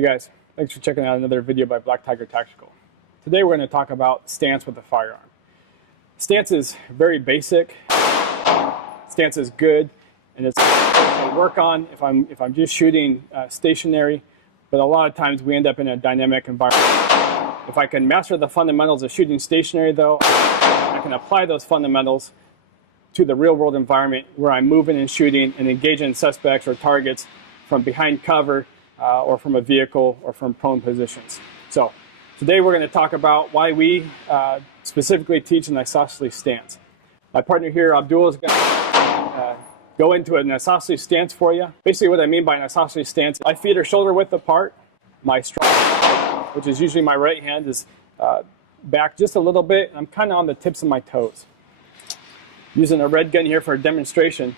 Hey guys, thanks for checking out another video by Black Tiger Tactical. Today we're going to talk about stance with a firearm. Stance is very basic. Stance is good, and it's to work on if I'm just shooting stationary. But a lot of times we end up in a dynamic environment. If I can master the fundamentals of shooting stationary, though, I can apply those fundamentals to the real-world environment where I'm moving and shooting and engaging suspects or targets from behind cover or from a vehicle or from prone positions. So today we're going to talk about why we specifically teach an isosceles stance. My partner here, Abdul, is going to go into an isosceles stance for you. Basically what I mean by an isosceles stance, my feet are shoulder width apart. My strong, which is usually my right hand, is back just a little bit. I'm kind of on the tips of my toes. Using a red gun here for a demonstration.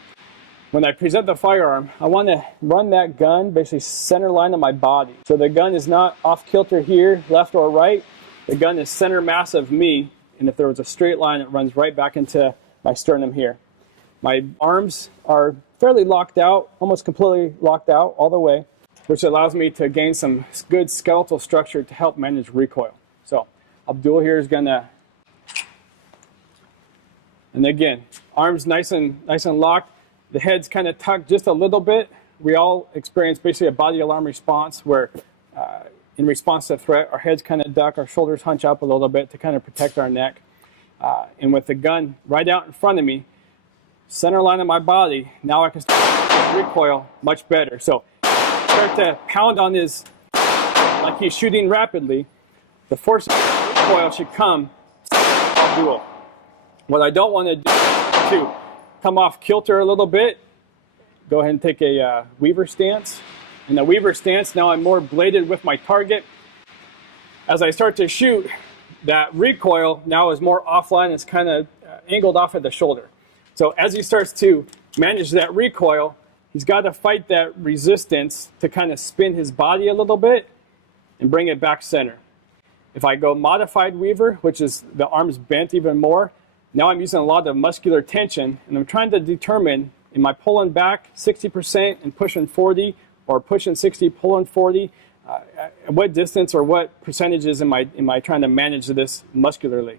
When I present the firearm, I want to run that gun basically center line of my body. So the gun is not off kilter here, left or right. The gun is center mass of me, and if there was a straight line, it runs right back into my sternum here. My arms are fairly locked out, almost completely locked out all the way, which allows me to gain some good skeletal structure to help manage recoil. So Abdul here is going to, and again, arms nice and locked. The head's kind of tucked just a little bit. We all experience basically a body alarm response where in response to threat, our heads kind of duck, our shoulders hunch up a little bit to kind of protect our neck. And with the gun right out in front of me, center line of my body, now I can start recoil much better. So start to pound on his, like he's shooting rapidly, the force of recoil should come dual. What I don't want to do is to come off kilter a little bit. Go ahead and take a weaver stance. In the weaver stance, now I'm more bladed with my target. As I start to shoot, that recoil now is more offline. It's kind of angled off at the shoulder. So as he starts to manage that recoil, he's got to fight that resistance to kind of spin his body a little bit and bring it back center. If I go modified weaver, which is the arms bent even more, now I'm using a lot of muscular tension, and I'm trying to determine, am I pulling back 60% and pushing 40, or pushing 60, pulling 40? At what distance or what percentages am I trying to manage this muscularly?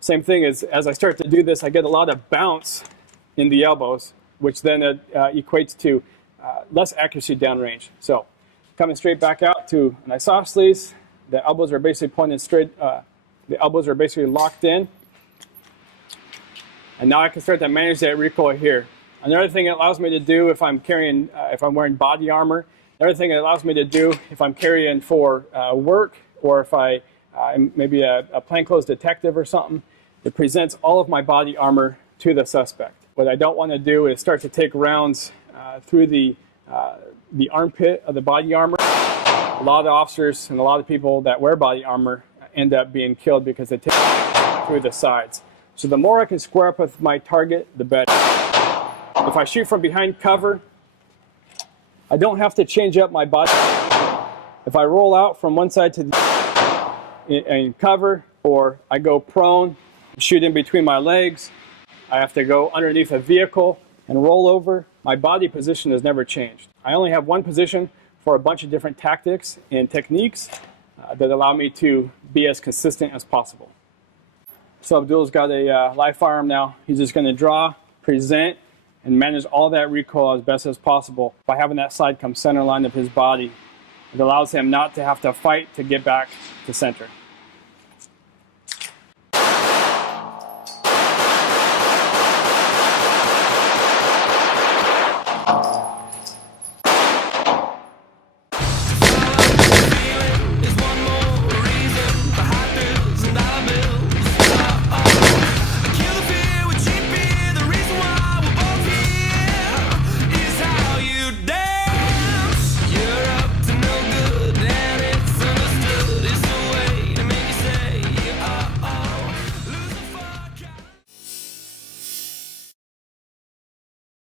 Same thing as I start to do this, I get a lot of bounce in the elbows, which then equates to less accuracy downrange. So coming straight back out to an isosceles, the elbows are basically pointed straight, the elbows are basically locked in. And now I can start to manage that recoil here. Another thing it allows me to do if I'm wearing body armor, another thing it allows me to do if I'm carrying for work, or if I'm maybe a plainclothes detective or something, it presents all of my body armor to the suspect. What I don't want to do is start to take rounds through the armpit of the body armor. A lot of officers and a lot of people that wear body armor end up being killed because they take it through the sides. So the more I can square up with my target, the better. If I shoot from behind cover, I don't have to change up my body. If I roll out from one side to the in cover, or I go prone, shoot in between my legs, I have to go underneath a vehicle and roll over, my body position has never changed. I only have one position for a bunch of different tactics and techniques that allow me to be as consistent as possible. So Abdul's got a live firearm now. He's just going to draw, present, and manage all that recoil as best as possible by having that side come center line of his body. It allows him not to have to fight to get back to center.